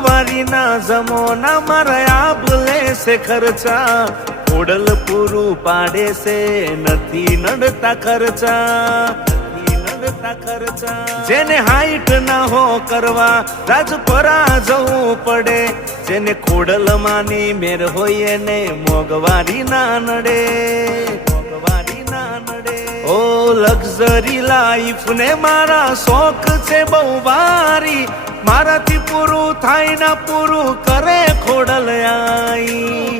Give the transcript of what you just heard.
મોંઘવારી ના જમોના મારા આપ લેશે ખર્ચા ખોડલ પૂરું પાડે છે નથી નડતા ખર્ચા જેને હાઈટ ના હો કરવા રાજપરા જવું પડે જેને ખોડલ માની મેર હોય એને મોંઘવારી ના નડે ઓ લક્ઝરી લાઈફ ને મારા શોખ છે બહુ ભારી મારાથી પૂરું થાય ના પૂરું કરે ખોડલ આઈ